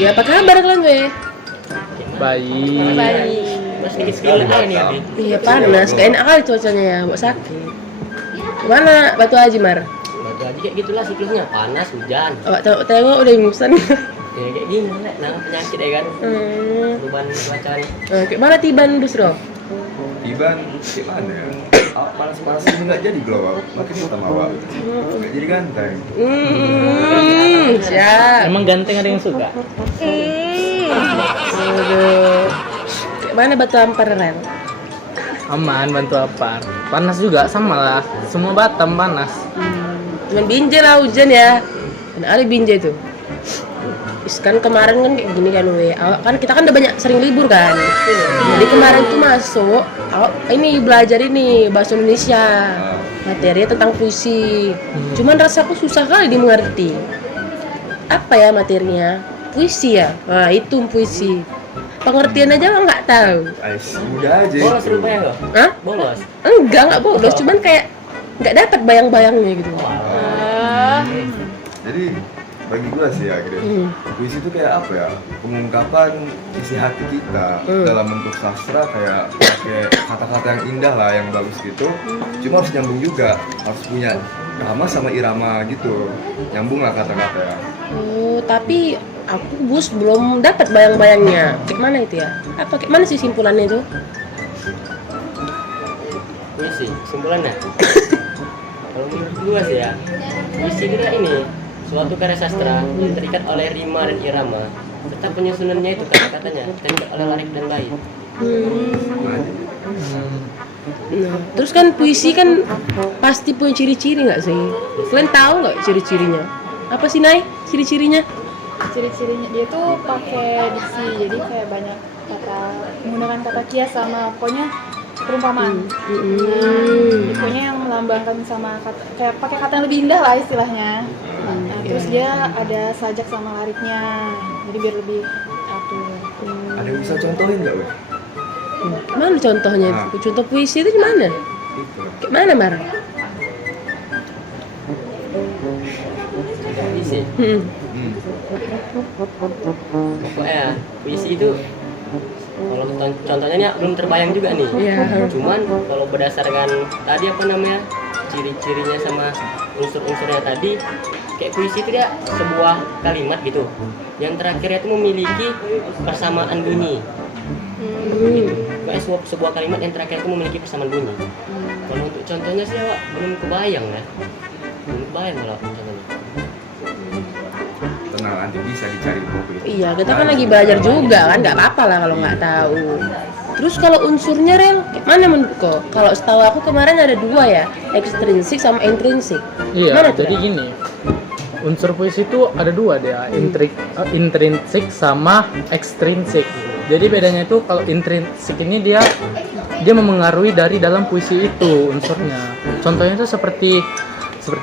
Ya apa kabar kalian weh? Baik. Baik. Mas sedikit ini ya, Bi. Iya panas, kayak enak kali cuacanya ya, mau sakit. Mana Batu Haji Mar? Batu Haji kayak gitulah siklusnya, panas, hujan. Awak tengok udah ingusan. Ya kayak gini lah, nama penyakit ya kan. Perubahan cuaca nih. Kayak mana Tiban Busro? Iban, gimana ya? Panas-panas ini nggak jadi glow up, makin hitam awak. Nggak jadi ganteng. Siap. Emang ganteng ada yang suka? Aduh. Kayak mana Batu Ampar Ren? Aman, bantu apa? Panas juga, sama lah. Semua Batam panas. Cuman Binjai lah hujan ya. Ada Ali Binjai tuh. Kan kemarin kan kayak gini kan we. Kan kita kan udah banyak sering libur kan. Jadi kemarin tuh masuk ini belajar ini bahasa Indonesia. Materinya tentang puisi. Cuman rasaku susah kali dimengerti. Apa ya materinya? Puisi ya. Nah, itu puisi. Pengertian aja lo nggak tahu. Udah aja Bolos itu. rupanya kok. Hah? Bolos. Enggak bolos. Cuman kayak nggak dapat bayang-bayangnya gitu. Jadi bagi gua sih ya, puisi itu kayak apa ya? Pengungkapan isi hati kita dalam bentuk sastra, kayak pakai kata-kata yang indah lah, yang bagus gitu. Cuma harus nyambung juga, harus punya rama sama irama gitu. Nyambung lah kata-kata ya. Oh, tapi aku Bus belum dapat bayang-bayangnya. Kayak mana itu ya? Apa kayak mana sih simpulannya itu? Puisi, kesimpulannya. Kalau menurut gua sih ya, puisi itu kan ini suatu karya sastra yang terikat oleh rima dan irama serta penyusunannya itu kata-katanya terikat oleh larik dan bait. Nah, terus kan puisi kan pasti punya ciri-ciri nggak sih? Kalian tahu nggak ciri-cirinya? Apa sih Nay? Ciri-cirinya? Ciri-cirinya dia tuh pakai diksi, jadi kayak banyak menggunakan kata kias sama pokoknya perumpamaan. Pokoknya yang melambangkan sama kata, kayak pakai kata yang lebih indah lah istilahnya. Terus dia ada sajak sama lariknya, jadi biar lebih atur. Ada yang bisa contohin nggak, Weh? Mana contohnya? Contoh puisi itu gimana? Itu. Kayak mana Mar? Puisi. Pokoknya puisi itu kalau contohnya ini belum terbayang juga nih. Iya. Cuman kalau berdasarkan tadi apa namanya ciri-cirinya sama unsur-unsurnya tadi, kayak puisi itu dia sebuah kalimat gitu yang terakhirnya itu memiliki persamaan bunyi. Gitu. Kayak sebuah kalimat yang terakhir itu memiliki persamaan bunyi. Kalau untuk contohnya sih Wak, belum kebayang ya. Belum kebayang kalau contohnya. Tenang, nanti bisa dicari buku itu. Iya, kita kan lagi belajar juga kan, nggak apa-apa lah kalau nggak tahu. Terus kalau unsurnya Rel, kayak mana menurut kau? Kalau setahu aku kemarin ada dua ya, ekstrinsik sama intrinsik. Iya, Mana tuh, jadi Rel? gini. Unsur puisi itu ada dua dia, intrinsik sama ekstrinsik. Jadi bedanya itu kalau intrinsik ini dia memengaruhi dari dalam puisi itu unsurnya. Contohnya itu seperti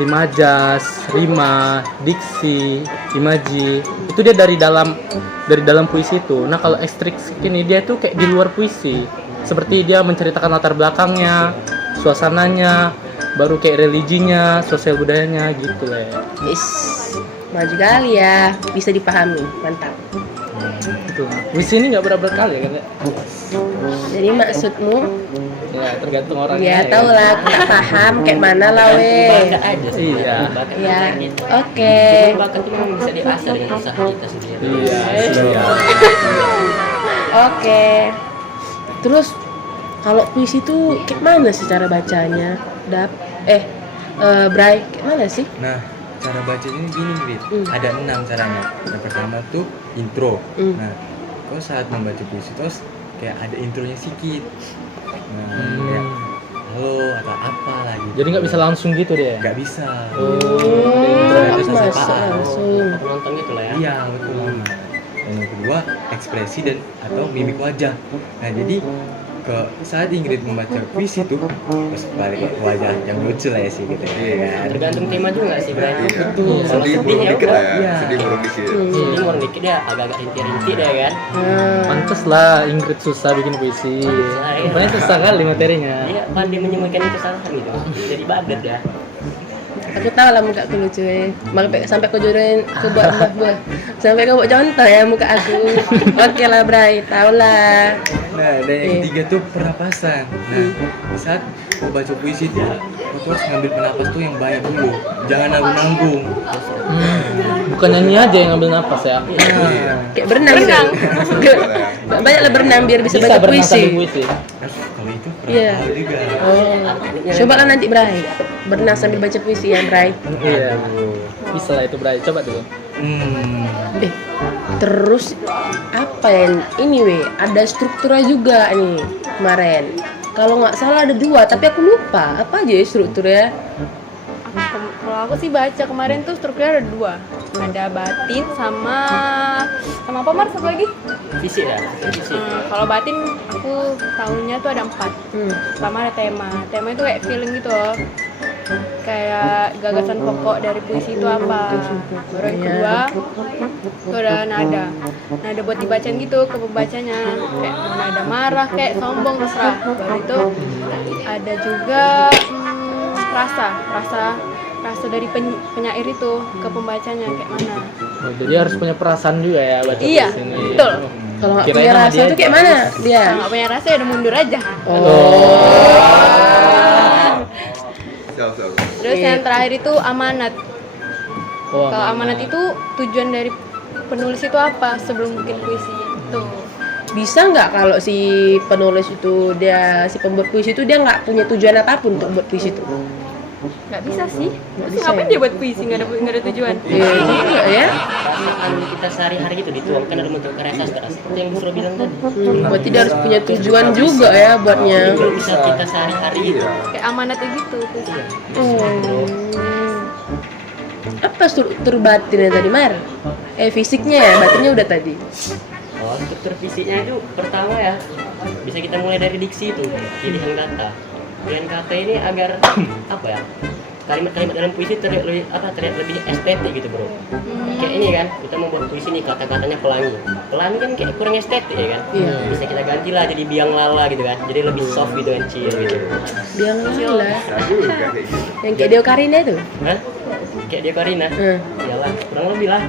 majas, rima, diksi, imaji. Itu dia dari dalam puisi itu. Nah, kalau ekstrinsik ini dia tuh kayak di luar puisi. Seperti dia menceritakan latar belakangnya, suasananya, baru kayak religinya, sosial budayanya gitu ya. Maju kali ya, bisa dipahami, mantap. Itu. Puisi ini nggak berkali kan ya? Jadi maksudmu? Ya tergantung orangnya. Ya tau lah, kita paham kayak mana lah weh. Bakat aja sih. Iya. Bakat Ya, gitu. oke. Bakat itu memang bisa diasah dengan usaha kita sendiri. Iya. Iya. Oke. Terus kalau puisi itu kayak mana sih cara bacanya? Bray, kayak mana sih? Nah, cara bacanya ini gini, Brit. Ada 6 caranya. Yang pertama tuh intro. Nah, kau saat membaca puisi terus kayak ada intronya sedikit. Nah, kayak halo atau apa lagi. Jadi nggak bisa langsung gitu deh. Nggak bisa. Aku masuk langsung. Penonton gitu lah ya. Iya, betul. Dan yang kedua, ekspresi dan atau mimik wajah. Nah, jadi saat Ingrid membaca puisi tuh terus balik ke wajah yang lucu lah ya sih gitu ya. Tergantung tema juga nggak sih berarti. Betul. Kalau Sedih sedih burung ya dikit udah. lah ya, Iya. sedih burung dikit. Sedih mau dikit ya agak-agak rintik-rintik deh kan. Pantes lah Ingrid susah bikin puisi. Rupanya susah kali materinya. Dia pandai menyemaikan kesalahan gitu. Jadi badat ya. Aku tahu lah muka aku lucu ya. Sampai kau jodohin, aku buat sampai kau buat contoh ya muka aku. Oke lah Bray, tau lah. Nah, dan yang ketiga tuh pernapasan. Nah, saat kau baca puisi tuh, kau tuh harus ngambil pernapas tuh yang banyak dulu. Jangan nanggung-nanggung. Bukan nyanyi aja yang ngambil napas ya. Kayak berenang gitu. Banyaklah berenang biar bisa baca berenang sambil puisi. puisi. Kalau itu Iya. pernah juga. Oh. Coba kan nanti Bray. Berenang sambil baca puisi ya Bray. Iya. Bisa lah itu Bray. Coba dulu. Terus apa yang ini ada strukturnya juga nih kemarin. Kalau nggak salah ada 2, tapi aku lupa apa aja ya strukturnya. Kalau aku sih baca kemarin tuh strukturnya ada 2. Ada batin sama apa Mar satu lagi? Fisik ya, fisik. Kalau batin aku tahunya tuh ada 4. Pertama ada tema. Tema itu kayak feeling gitu loh. Kayak gagasan pokok dari puisi itu apa. Baru yang kedua itu ada nada. Nada buat dibacain gitu ke pembacanya. Kayak nada marah, kayak sombong terserah. Baru itu ada juga rasa dari penyair itu ke pembacanya kayak mana. Oh, jadi harus punya perasaan juga ya baca Iya, puisi ini. betul. Kalau nggak Kirain punya sama rasa dia itu kayak aja. mana dia? Kalau nggak punya rasa ya udah mundur aja. Siap. Terus yang terakhir itu amanat. Oh, Kalau amanat itu tujuan dari penulis itu apa sebelum bikin puisi itu. Bisa nggak kalau si penulis itu si pembuat puisi itu dia nggak punya tujuan apapun untuk buat puisi itu? Nggak bisa sih. Terus bisa ngapain ya? dia buat puisi nggak ada tujuan? Iya juga ya. Perasaan kita sehari-hari gitu dituangkan dalam bentuk karya sastra. Seperti yang Busro bilang tadi. Berarti dia harus punya tujuan juga ya buatnya. Itu bisa kita sehari-hari gitu. Kayak amanatnya gitu puisi. Apa struktur batinnya tadi Mar? Fisiknya ya, batinnya udah tadi. Oh, struktur fisiknya itu pertama ya bisa kita mulai dari diksi itu, pilihan kata. Pilihan kata ini agar apa ya? Kalimat-kalimat dalam puisi terlihat lebih estetik gitu bro. Kayak ini kan, kita membuat puisi nih kata-katanya pelangi. Pelangi kan kayak kurang estetik ya kan. Iya. Bisa kita ganti lah jadi biang lala gitu kan. Jadi lebih soft gitu kan, chill gitu. Biang lala. Nah, juga kayak gitu. Yang kayak Deo Karina itu. Hah? Kayak dia Karina. Iyalah, kurang lebih lah.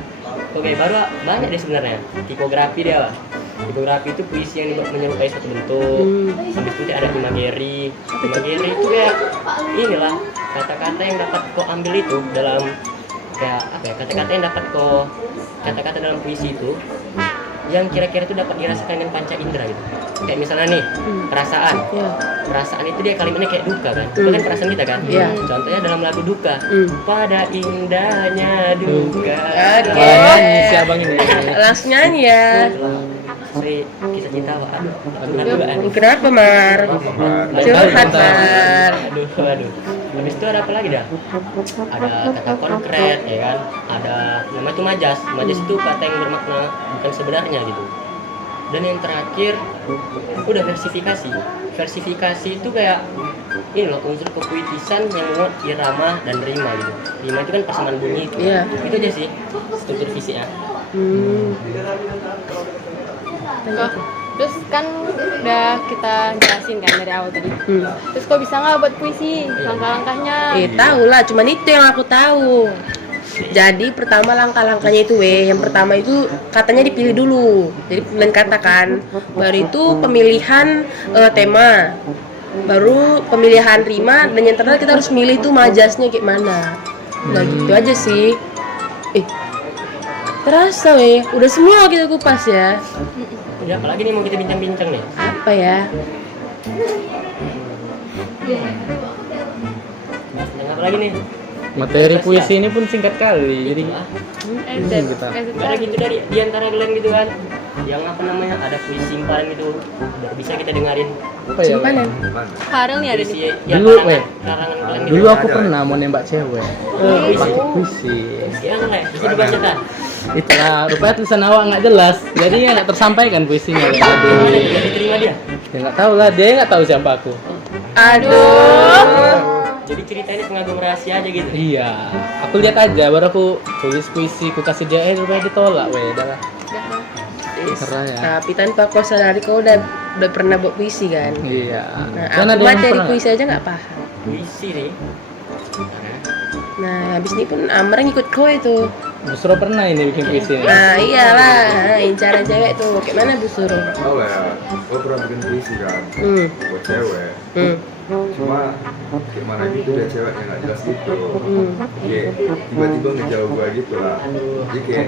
Oke, baru banyak deh sebenarnya. Tipografi dia lah. Tipografi itu puisi yang dibuat menyerupai satu bentuk. Habis itu ada imageri. Imageri itu kayak inilah kata-kata yang dapat kau ambil itu dalam kayak apa ya? Kata-kata yang dapat kau kata-kata dalam puisi itu yang kira-kira itu dapat dirasakan dengan panca indera gitu. Kayak misalnya nih, perasaan. Iya. Perasaan itu dia kalimatnya kayak duka kan. Itu kan perasaan kita kan. Iya. Contohnya dalam lagu duka. Pada indahnya duka. Oke. Nyanyi si abang ini. Langsung nyanyi ya. Sri, kisah cinta Pak. Aduh, aduh. Kenapa Mar? Curhat Mar. Aduh. Habis itu ada apa lagi dah? Ada kata konkret ya kan. Ada nama itu majas. Majas itu kata yang bermakna bukan sebenarnya gitu. Dan yang terakhir udah versifikasi. Versifikasi itu kayak ini loh unsur kepuitisan yang membuat irama dan rima gitu. Rima itu kan pasangan bunyi itu. Iya. Itu aja sih struktur fisiknya. Oh, terus kan udah kita jelasin kan dari awal tadi. Terus kok bisa nggak buat puisi? Langkah-langkahnya? Tahu lah, cuman itu yang aku tahu. Jadi pertama langkah-langkahnya itu yang pertama itu katanya dipilih dulu. Jadi pemilihan kata kan. Baru itu pemilihan tema. Baru pemilihan rima dan yang terakhir kita harus milih tuh majasnya kayak mana. Udah gitu aja sih. Terasa udah semua kita kupas ya. Udah apalagi nih mau kita bincang-bincang nih. Apa ya? Bahas apa lagi nih? Materi puisi ini pun singkat kali. Jadi kita. Ada gitu dari diantara kalian gitu kan yang apa namanya ada puisi simpanan gitu udah bisa kita dengerin Apa ya? Simpanan. Farel nih ada puisi nih. ya Dulu, karangan kalian gitu. Dulu aku pernah mau nembak cewek. Pakai puisi. Gimana lah bisa dibaca kan? Itulah, rupanya tulisan awak nggak jelas. Jadi ya nggak tersampaikan puisinya. Gimana tidak diterima dia? Ya nggak tahu lah, dia nggak tahu siapa aku. Aduh. Jadi cerita ini pengagum rahasia aja gitu. Iya, aku lihat aja, baru aku tulis puisi, aku kasih dia, rupanya ditolak, udah lah. Serah ya. Tapi tanpa kau sadari kau udah pernah buat puisi kan? Iya. Nah, Kan aku ada yang materi pernah. puisi aja nggak paham. Puisi nih. Nah, habis ini pun Amar ngikut kau itu. Busro pernah ini bikin puisi ini. Nah, iyalah, incaran cewek tuh. Kayak mana Bu Suruh? Tahu lah ya, gue pernah bikin puisi kan buat cewek. Cuma kayak mana gitu dia ceweknya nggak jelas gitu. Kayak tiba-tiba ngejauh gue gitu lah. Jadi kayak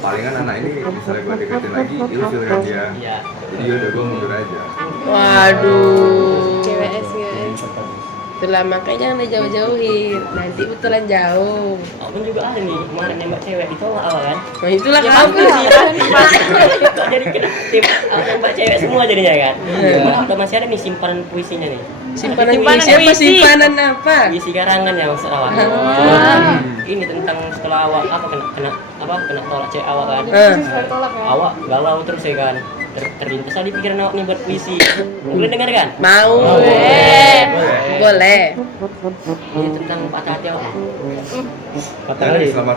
palingan anak ini misalnya gue deketin lagi, ilfil kan dia. Iya. Jadi udah gue mundur aja. Waduh. GWS guys. Itulah makanya jangan dijauh-jauhin. Nanti betulan jauh. Aku pun juga ada nih kemarin nembak cewek ditolak awal kan. Nah, itulah Ya kamu bagus sih. Kok jadi kena tim nembak cewek semua jadinya kan. Cuma masih ada nih simpanan puisinya nih. Simpanan Simpanan puisi apa? puisi. Simpanan apa? Puisi karangan yang awak. Ini tentang setelah awak kena tolak cewek awak kan. Sekali tolak ya. Awak galau terus ya kan. Terlintas tadi pikiran awak nih buat puisi. Boleh dengar kan? Mau. Boleh. Ini tentang patah hati awak. Patah kali. Selamat.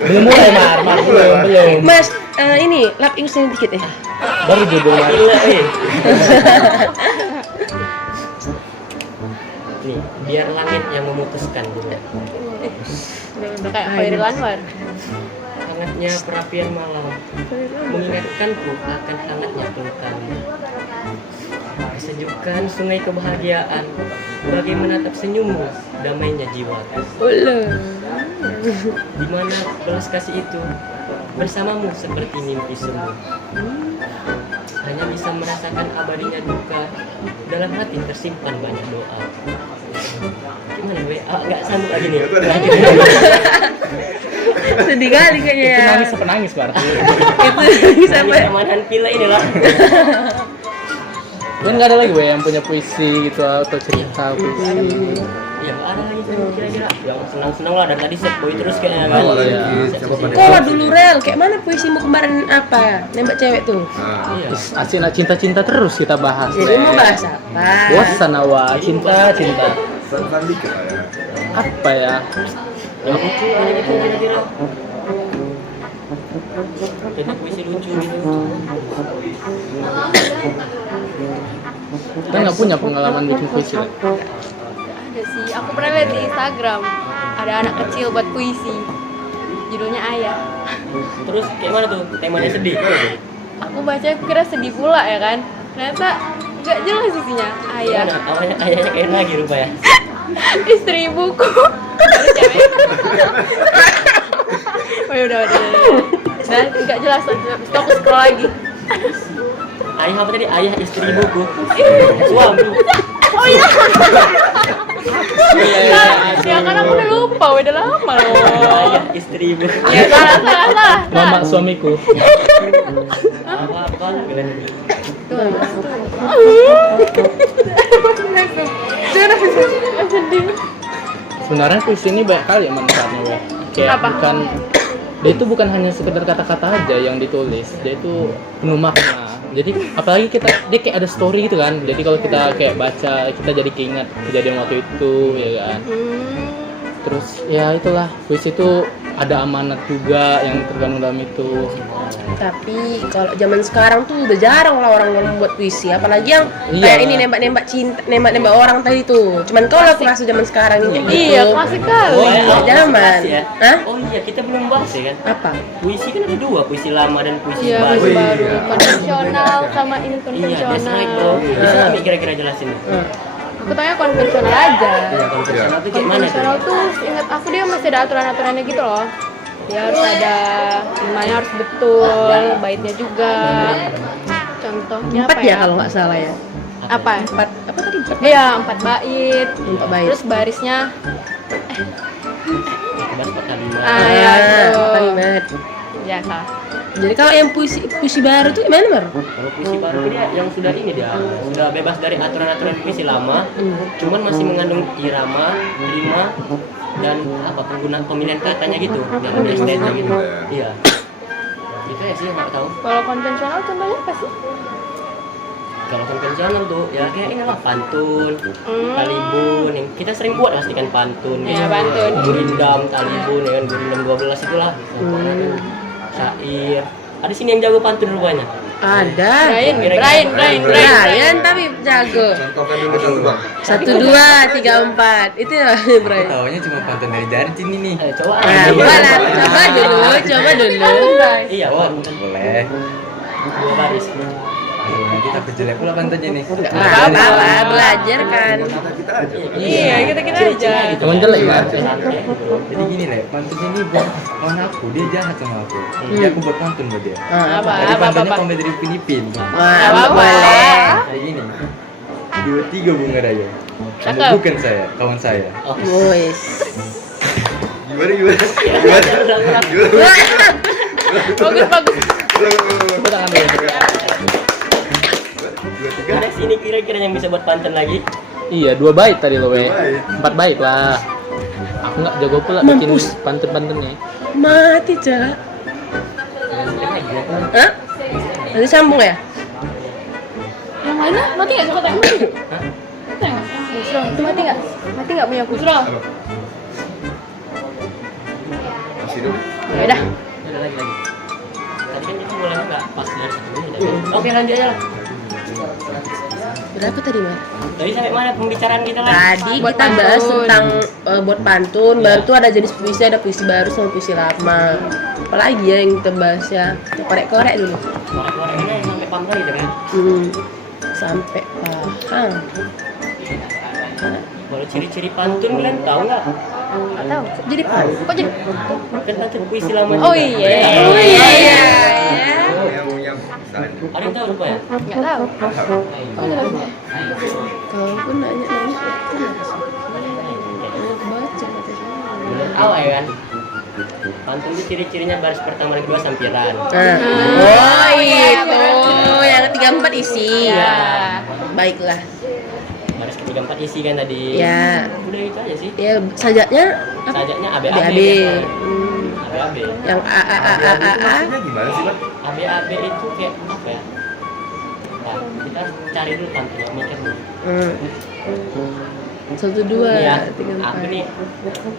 Belum mulai, Mar, belum. Mas, ini lap ingus dikit ya. Baru judul Mar. Gila Nih, biar langit yang memutuskan gitu. Udah kayak Khairil Anwar. Hangatnya perapian malam mengingatkanku akan hangatnya pelukan. Kesejukan sungai kebahagiaan bagai menatap senyummu, damainya jiwa. Di mana belas kasih itu bersamamu seperti mimpi semu. Hanya bisa merasakan abadinya duka, dalam hati tersimpan banyak doa. Gimana gue? Nggak sanggup lagi nih. Sedih kali kayaknya Itu ya. nangis apa nangis berarti? Itu nangis apa? Samanan pila inilah. Dan nggak ada lagi yang punya puisi gitu atau cerita puisi. Ya nggak ada lagi tuh kira-kira. Yang senang-senang lah dari tadi set boy terus kayaknya kan. Oh, Iya. lagi siapa pada? Kau dulu Rel, kayak mana puisimu kemarin apa? Nembak cewek tuh. Nah, Iya. Asik nak cinta-cinta terus kita bahas. Jadi mau bahas apa? Bosan awak, cinta-cinta. santai dikit lah ya. Apa ya? Yang lucu ada gitu kira-kira. Jadi puisi lucu gitu. Kita nggak punya pengalaman bikin puisi kan? Ada sih. Aku pernah lihat di Instagram. Ada anak kecil buat puisi. Judulnya Ayah. Terus kayak mana tuh? Temanya sedih. Aku baca aku kira sedih pula ya kan. Ternyata nggak jelas isinya. Ayah. Gimana? Awalnya ayahnya kayak lagi rupanya. Istri ibuku. Baru cewek. Oh ya udah. Dan nggak jelas. Habis itu aku scroll lagi. Ayah apa tadi? Ayah istri ibuku. Suami. Oh iya. Ya kan aku udah lupa, udah lama loh. Ayah istri ibu. Ya salah. Mama suamiku. Apa bilang ini. Sebenarnya puisi ini banyak kali ya manfaatnya ya. Kayak Apa? dia itu bukan hanya sekedar kata-kata aja yang ditulis, dia itu penuh makna. Jadi apalagi dia kayak ada story gitu kan. Jadi kalau kita kayak baca, kita jadi keinget kejadian waktu itu ya kan. Terus ya itulah, puisi itu ada amanat juga yang terkandung dalam itu. Tapi kalau zaman sekarang tuh udah jarang lah orang membuat puisi, apalagi yang Iya. kayak ini nembak-nembak cinta, nembak-nembak orang tadi tuh. Cuman kau lah kelas zaman sekarang ini. Iya, klasik kali. Oh, Iya, zaman. ya. Hah? Oh iya, kita belum bahas ya kan. Apa? Puisi kan ada dua, puisi lama dan puisi Iya, baru. masih baru. iya. Konvensional sama ini Iya, that's right konvensional. bro. Bisa nggak kira-kira jelasin? Aku tanya konvensional aja. Iya, konvensional tuh kayak mana tuh? Konvensional tuh ingat aku dia masih ada aturan-aturannya gitu loh. Dia harus ada rimanya harus betul, baitnya juga. Contohnya 4 apa ya kalau nggak salah ya. Apa? 4 apa tadi? 4 Iya, 4 bait. 4 bait. Terus barisnya Bahas kalimat. ya gitu. kalimat. Ya salah. Jadi kalau yang puisi baru tuh gimana, Mar? Kalau puisi baru dia yang sudah ini dia sudah bebas dari aturan-aturan puisi lama, cuman masih mengandung irama, rima, dan apa pemilihan katanya gitu, dan ada estetika gitu. Iya. Itu ya sih yang nggak tahu. Kalau konvensional contohnya apa sih? Kalau konvensional tuh ya kayak inilah pantun, talibun yang kita sering buat pasti kan pantun. Iya, pantun. Gurindam, talibun ya kan Gurindam 12 itulah. Syair. Ada sini yang jago pantun rupanya. Ada. Brian. Tapi jago. Contohkan dulu satu bang. 1, 2, 3, 4. Itu ya, Brian. Taunya cuma pantun dari Jarcin ini. Coba. Nah, boleh. Coba dulu. Iya, Oh, Wan. boleh. 2 baris. Aduh, nanti takut jelek pula pantunnya nih. Apa-apa, belajar kan. Kita aja. Iya, kita aja. Cuman jelek ya. Jadi gini Le, pantunnya ini buat kawan aku, dia jahat sama aku. Jadi aku buat pantun buat dia. Jadi pantunnya komedi dari Filipin. Wah, boleh. Kayak gini. 2, 3 bunga raya. Kamu bukan saya, kawan saya. Boys. Gimana? Bagus. Coba tangan dulu. 2, 3. Ada sini kira-kira yang bisa buat pantun lagi. Iya, 2 bait tadi lo, we. 2 bait. 4 bait lah. Aku nggak jago pula bikin pantun-pantunnya. Mati, Cak. Hah? Nanti sambung ya? Yang mana? Mati nggak coba tanya? Itu mati nggak? Mati nggak punya aku? Apa? Masih dulu. Ya udah. Ada lagi. Tadi kan kita mulainya nggak pas dari 1 menit. Oke, lanjut aja lah. Berapa tadi, Mar? Tadi sampai mana pembicaraan kita lah? Tadi kita bahas tentang buat pantun, baru tuh ada jenis puisi, ada puisi baru sama puisi lama. Apalagi ya yang kita bahas ya? Kita korek-korek dulu. Korek-koreknya sampai paham gitu kan? Sampai paham. Kalau ciri-ciri pantun kalian tahu nggak? Nggak tahu. Jadi pantun. Kok jadi? Kan pantun puisi lama Oh juga. iya. Oh iya. Yang bisa. Ada yang tahu lupa ya? Nggak tahu. Kau pun nanya-nanya. Baca Belum tahu ya kan? Pantun itu ciri-cirinya baris pertama dan kedua sampiran. Oh itu yang ketiga 4 isi. Ya. Baiklah. Baris ketiga 4 isi kan tadi. Ya. Udah itu aja sih. Ya sajaknya apa? Sajaknya ABAB. ABAB. ABAB. Yang A. Maksudnya gimana sih bang? ABAB itu kayak apa ya? Nah, kita cari dulu pantunnya, mikir dulu. 1, 2, Nih ya, 3, aku 4. nih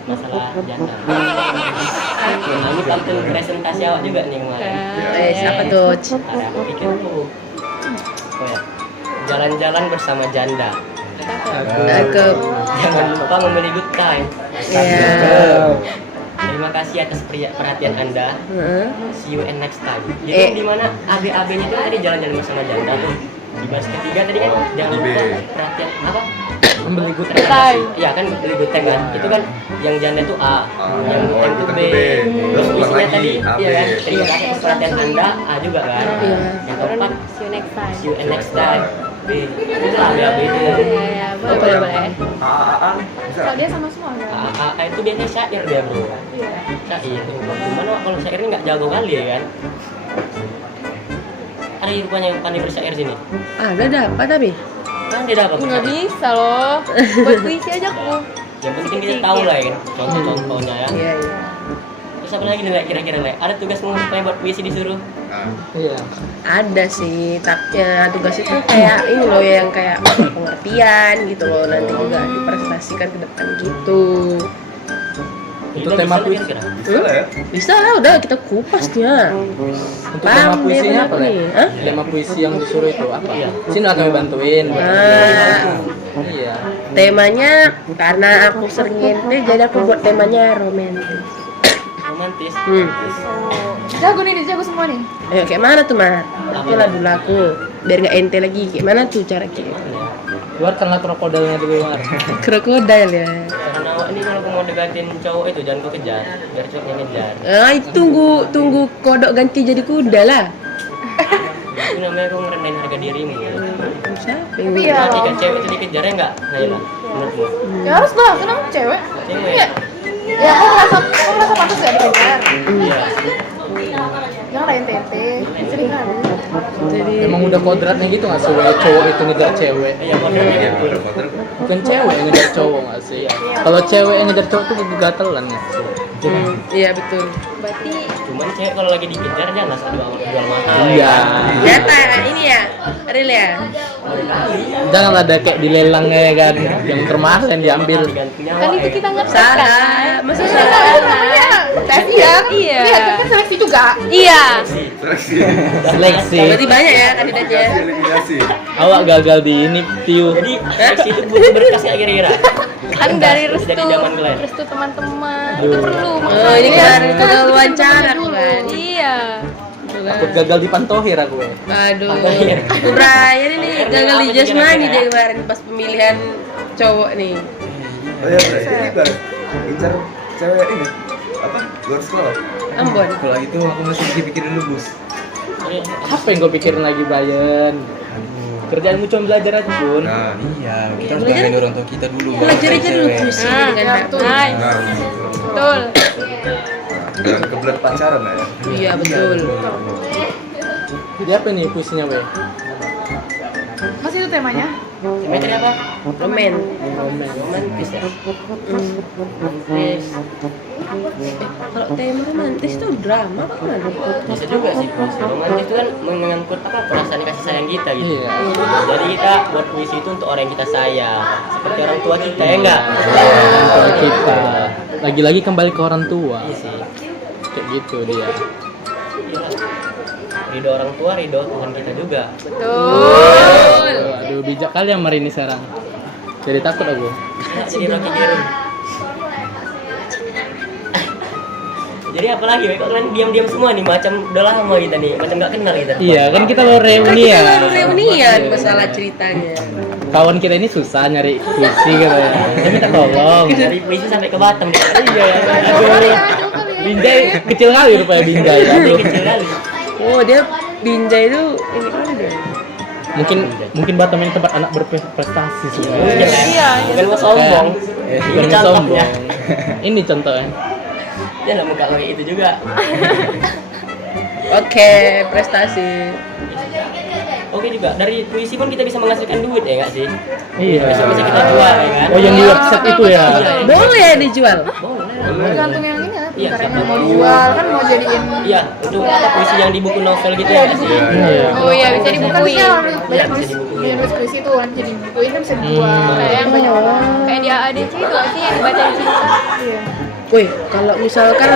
masalah janda. Nah, ini pantun presentasi awak juga nih kemarin. Siapa tuh? Ada aku pikir tuh. Oh ya, jalan-jalan bersama janda. Cakep. Jangan lupa memilih good time. Ya. Terima kasih atas perhatian Anda. See you and next time. Jadi Eh. di mana AB-nya itu tadi jalan-jalan bersama janda tuh. Di baris ketiga tadi kan jangan lupa perhatian apa? Membeli good Time. Iya kan beli good time kan. Itu kan yang janda itu A, yang good time itu B. Terus Terus isinya lagi tadi A, B. iya kan. Terima kasih atas perhatian Anda A juga kan. Iya. Yang keempat See you next time. see you and next time. B. Itu AB itu. Ya, boleh. A. Bisa. Kalau dia sama semua kan? A itu biasanya syair dia bro. Syair. Cuman kalau syair ini nggak jago kali ya kan. Ada rupanya yang pandai bersyair sini. Ada dapat tapi. Kan dia dapat. Nggak bisa loh. Buat puisi aja aku. Yang penting kita tahu lah ya kan. Contoh-contohnya ya. Iya, iya. Terus apa lagi nih Le? Kira-kira Le? Ada tugas supaya buat puisi disuruh? Iya. Ada sih, tapi ya, tugas itu kayak ini loh yang kayak pengertian gitu loh, nanti juga dipresentasikan ke depan gitu. Itu Udah tema bisa puisi. lagi kira? Bisa lah ya. Bisa lah, udah kita kupas dia. Untuk tema puisinya apa nih? nih? Hah? Tema puisi yang disuruh itu apa? Iya. Sini lah kami bantuin. Iya. Temanya karena aku sering ngente, jadi aku buat temanya romantis. Romantis. Jago nih, dia jago semua nih. Ayo kayak mana tuh Mat? Oke lah dulu aku, biar nggak ente lagi. Kayak mana tuh cara kayak? Keluarkanlah krokodilnya dulu, Mar. Krokodil ya. Karena awak ini kalau mau deketin cowok itu jangan kau kejar, biar cowoknya ngejar. Itu tunggu kodok ganti jadi kuda lah. Itu namanya kau ngerendahin harga dirimu. Siapa Tapi yang ya, Ketika cewek itu dikejarnya nggak, Naila? Menurutmu? ya harus lah, kenapa cewek? Cewek. Iya. Ya aku merasa pantas gak dikejar. Iya. Jangan lain tete, sering kali. jadi Emang udah kodratnya gitu nggak sih? Cowok itu ngejar cewek. Iya, kodratnya Iya, gitu. bener. Bukan cewek yang ngejar cowok nggak sih? Kalau cewek yang ngejar cowok tuh kegatelan nggak sih? iya betul. Berarti Cuman cewek kalau lagi dikejar jangan langsung jual mahal. Iya. Data ini ya, real ya. Jangan ada kayak dilelangnya ya kan, yang termahal yang diambil. Diganti nyawa, kan itu ya. kita nggak Salah, masa salah. salah? Seleksi ya? Iya. Lihat kan seleksi juga. Iya. Seleksi. Seleksi. Berarti banyak ya kandidatnya. Seleksi eliminasi. Awak gagal di ini, Tiu. Jadi seleksi itu butuh berkas nggak kira-kira? Kan dari restu, Dari zaman kalian. restu teman-teman. Itu perlu. Oh, ini kemarin Kan kita harus wawancara dulu. kan. Iya. Takut gagal di pantohir aku. Aduh, Brian ini gagal di jasmani dia kemarin pas pemilihan cowok nih. Oh ya, ini Bang. Incar cewek ini. Apa? Luar sekolah. Ambon. Kalau itu aku masih pikir dulu, Bos. Apa yang kau pikirin lagi, Brian? Kerjaanmu cuma belajar aja, Bun. Nah, Iya, kita harus Belajar banggain orang tua kita dulu. Belajar aja dulu Cewek. puisi Nah, dengan ya, hak. betul. Nice. nah, Betul. dan kebelet pacaran lah ya. Iya betul. Jadi apa nih puisinya, Weh? Masih itu temanya? Materi apa? Romen. Romantis ya. Kalau tema romantis itu drama apa gimana? Bisa juga sih. Romantis itu kan mengangkut apa perasaan kasih sayang kita gitu. Iya. Jadi kita buat puisi itu untuk orang yang kita sayang, seperti orang tua kita ya enggak? Kalau kita lagi-lagi kembali ke orang tua. Iya sih. Kayak gitu dia. Ridho orang tua, ridho Tuhan kita juga. Betul. Aduh, bijak kali yang Mari ini sekarang. Jadi takut aku. Jadi Rocky Gerung. Jadi apalagi, kok kalian diam-diam semua nih, macam udah lama kita nih, macam nggak kenal kita. Iya, kan kita baru Kan reunian. kita baru reunian masalah ceritanya. Kawan kita ini susah nyari puisi gitu ya. Dia minta tolong. Dari puisi sampai ke Batam nih. Iya, aduh. Binjai kecil kali rupanya Binjai. Jadi Aduh. kecil kali. Oh dia Binjai itu ini kan dia. Mungkin Batam ini tempat anak berprestasi semua. Iya, bukan mau sombong. Bukan Ini sombong. contohnya. Ini contohnya. Dia nggak muka kayak itu juga. Oke, prestasi. Oke juga, dari puisi pun kita bisa menghasilkan duit ya nggak sih? Iya. Bisa kita jual ya kan? Oh, yang di website itu ya. Boleh ya dijual. Boleh. Tergantung yang ini ya, Iya, pintarnya sama. mau jual kan mau jadiin. Iya, untuk puisi yang di buku novel gitu ya nggak sih? Iya. Oh iya, bisa Kan dibukuin. bisa banyak bisa nulis dibukuin. nulis puisi tuh kan jadi bukuin kan bisa dijual. Kayak yang Banyak orang. Kayak di AADC itu nggak sih yang dibaca cinta. Iya. Wih, kalau misalkan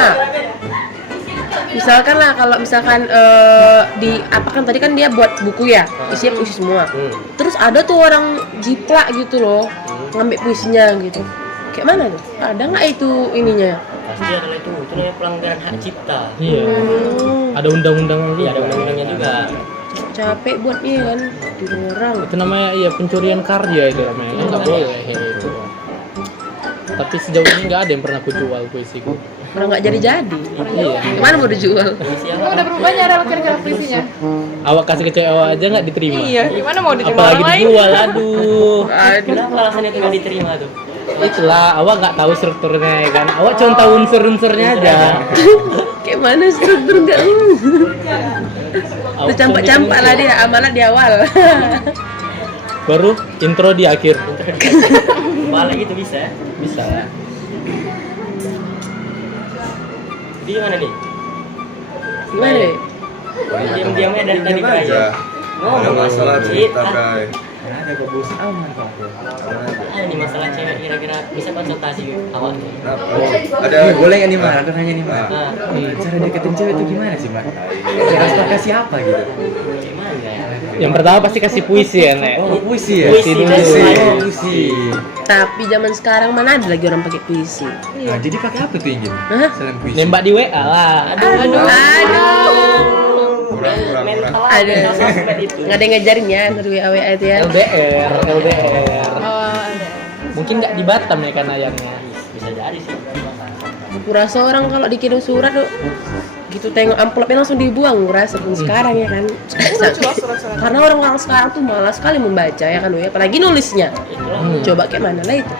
di apa kan tadi kan dia buat buku ya, isinya puisi semua. Terus ada tuh orang jiplak gitu loh, ngambil puisinya gitu. Kayak mana tuh? Ada nggak itu ininya? Pasti adalah itu namanya pelanggaran hak cipta. Iya. Ada undang-undangnya Iya, ada undang-undangnya juga. Capek buatnya kan, tidur orang. Itu namanya iya pencurian karya itu namanya. Enggak boleh itu. Tapi sejauh ini nggak ada yang pernah aku jual puisiku. Orang nggak jadi-jadi. Iya. Gimana mau dijual? Puisi Emang apa? udah berubah cara kira-kira puisinya? Awak kasih ke cewek awak aja nggak diterima. Iya, gimana mau diterima Apalagi orang lain? dijual, aduh. Kenapa alasannya itu nggak diterima tuh? Itulah, awak nggak tahu strukturnya ya kan. Awak cuma tahu unsur-unsurnya aja. Kayak mana struktur nggak? Awak Tuh campak-campak lah dia, amalan di awal. Baru intro di akhir. Balik gitu bisa. Bisa. Jadi gimana nih? Gimana deh? Diam-diamnya dari tadi Diam kayak. aja. Ada masalah cerita, Ah, Bray. Ada kok, Bos. ada nih masalah cewek kira-kira bisa konsultasi awak nih. Ada Boleh nggak nih, Mar? Aku nanya nih, Mar. Ah, Cara deketin cewek itu gimana sih, Mar? Harus siapa gitu? gimana ya? Yang pertama pasti kasih puisi ya, Nek. Oh, puisi ya? Puisi dulu. puisi. Oh, puisi. Tapi zaman sekarang mana ada lagi orang pakai puisi? Nah, jadi pakai apa tuh, Injil? Hah? Selain puisi. Nembak di WA lah. Aduh. kurang. Ada. Mental sosmed itu. Nggak ada yang ngajarin ya dari WA itu ya. LDR. Oh, ada. Mungkin nggak di Batam ya kan ayamnya. Bisa jadi sih. Kurasa orang kalau dikirim surat tuh gitu tengok amplopnya langsung dibuang kurasa pun sekarang ya kan. Surat-surat. Karena orang-orang sekarang tuh malas sekali membaca ya kan, ya apalagi nulisnya. Coba kayak mana lah itu.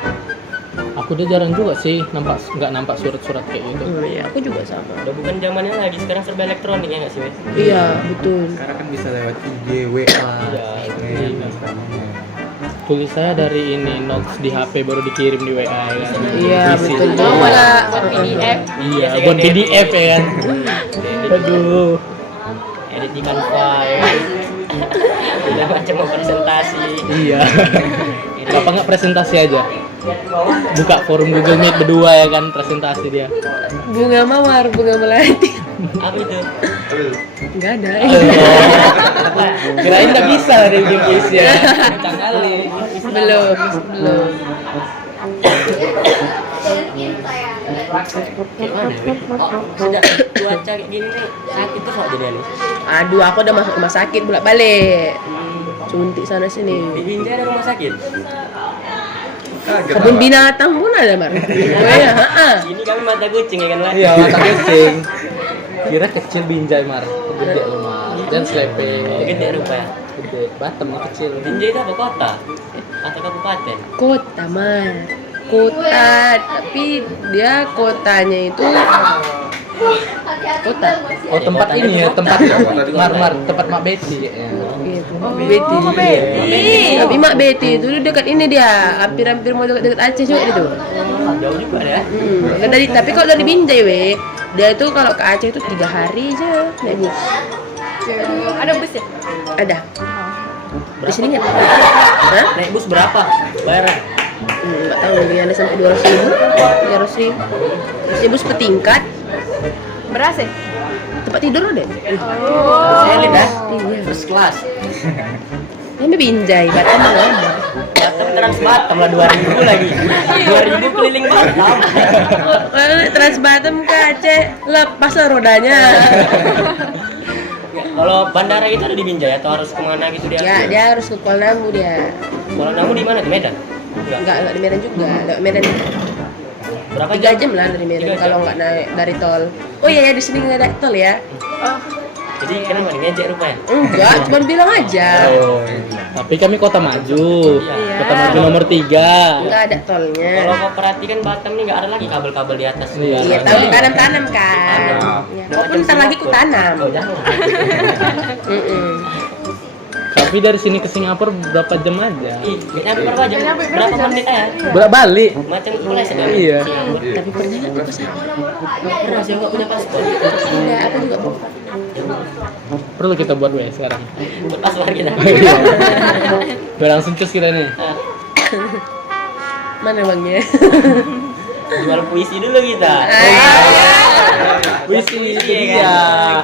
Aku udah jarang juga sih nggak nampak surat-surat kayak gitu. Iya, aku juga sama. Udah bukan zamannya lagi, sekarang serba elektronik ya nggak sih, Wes? Iya, betul. Sekarang kan bisa lewat IG, WA. Iya, dan sebagainya. Tulis saya dari ini notes di HP baru dikirim di WA ya kan. Iya, Puisi. betul Oh, juga. buat PDF. Iya, buat PDF ya kan. Aduh. Edit di Canva ya. Udah macam mau presentasi. Iya. Apa nggak presentasi aja? buka forum Google Meet berdua ya kan, presentasi dia. Bunga mawar, bunga melati. Apa itu? Enggak ada. Kirain nggak bisa dari game puisi ya. Kencang kali. Belum. Gimana ya? Sejak cuaca kayak gini nih sakit terus nggak jadian nih? Aduh, aku udah masuk rumah sakit bolak-balik. Suntik sana Di sini. Binjai ada rumah sakit. Kebun binatang pun ada, Mar. Oh ya, heeh. Ini kami mata kucing ya kan lah. Iya, mata kucing. Kira kecil Binjai Mar. Gede lu Mar. Dan slepe. Gede rupa ya. Gede. Batemnya kecil. Binjai itu apa kota? Atau kabupaten? Kota, Mar. Kota, tapi dia kotanya itu kota. Oh, tempat Kotanya ini ya, di tempat kota. Mar, tempat Mak Betty kayaknya. Gitu. Betty. Tapi Mak Betty itu dekat ini dia, hampir-hampir mau dekat Aceh juga itu. Jauh juga ya. Tapi kalau dari Binjai dia itu kalau ke Aceh itu 3 hari aja naik bus. Ada bus ya? Ada. Di sini nggak? Hah? Naik bus berapa? Bayarnya? Nggak tahu lagi ada sampai 200.000, 300.000. Ini bus petingkat, Beras ya? tempat tidur ada. Elit dah. Iya. First class. Ini Binjai, Batam mana ada. Batam Trans Batam lah 2000 lagi. 2000 keliling Batam. Trans Batam ke Aceh, lepas lah rodanya. Kalau bandara itu ada di Binjai atau harus kemana gitu dia? Ya, dia harus ke Kuala Namu dia. Kuala Namu di mana? Di Medan? Enggak di Medan juga. Lewat Medan. Berapa 3 jam lah dari Medan 3 jam. kalau nggak naik dari tol. Oh iya ya, di sini nggak ada tol ya. Jadi kenapa nih ngejek rupanya? Enggak, cuma bilang aja. Oh, tapi kami kota maju. Iya. Kota maju nomor 3. Enggak ada tolnya. Kalau kau perhatikan Batam nih nggak ada lagi kabel-kabel di atas. Iya. Iya, tahu ditanam-tanam kan. Ya, walaupun ntar lagi ku tanam. Oh jangan. Tapi dari sini ke Singapura berapa jam aja? Ih, nggak nyampe berapa jam? Berapa menit aja? Bolak-balik. Macam kelas ya? Iya. Tapi pernah nggak tuh ke sana? Pernah sih nggak punya paspor. Tidak, aku juga mau. Perlu kita buat WA sekarang. Buat paspor kita. Biar langsung cus kita nih. Mana bangnya? Jual puisi dulu kita. Puisi itu dia.